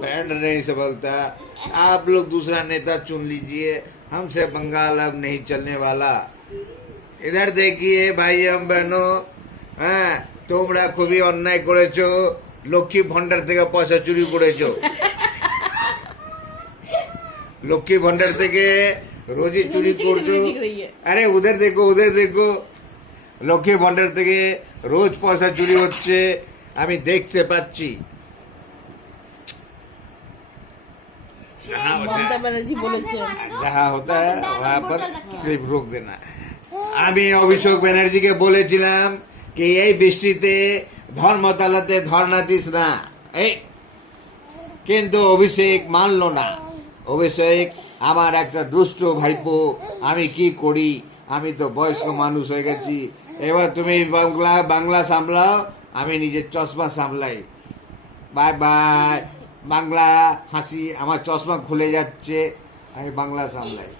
Band नहीं संभलता। आप लोग दूसरा नेता चुन लीजिए, हमसे बंगाल अब नहीं चलने वाला। इधर देखिए भाई हम बहनों, হ্যাঁ তোমরা খুবই অন্যায় করেছো, লক্ষ্মী ভান্ডার থেকে পয়সা চুরি করেছো। লক্ষ্মী ভান্ডার থেকে রোজই চুরি করছো। আরে উদের দেখো লক্ষ্মী ভান্ডার থেকে রোজ পয়সা চুরি হচ্ছে, আমি দেখতে পাচ্ছি। মমতা ব্যানার্জি বলেছে যাহা হতা वहाँ पर रोक देना। আমি অভিষেক ব্যানার্জিকে বলেছিলাম কি এই বৃষ্টিতে ধর্মতলাতে ধর্ণা দিস না, এই কিন্তু অভিষেক মানলো না। অভিষেক আমার একটা দুষ্ট ভাইপো, আমি কি করি, আমি তো বয়স্ক মানুষ হয়ে গেছি, এবার তুমি বাংলা সামলাও, আমি নিজের চশমা সামলাই। Bye bye. বাংলা হাসি, আমার চশমা খুলে যাচ্ছে, আমি বাংলা সামলাই।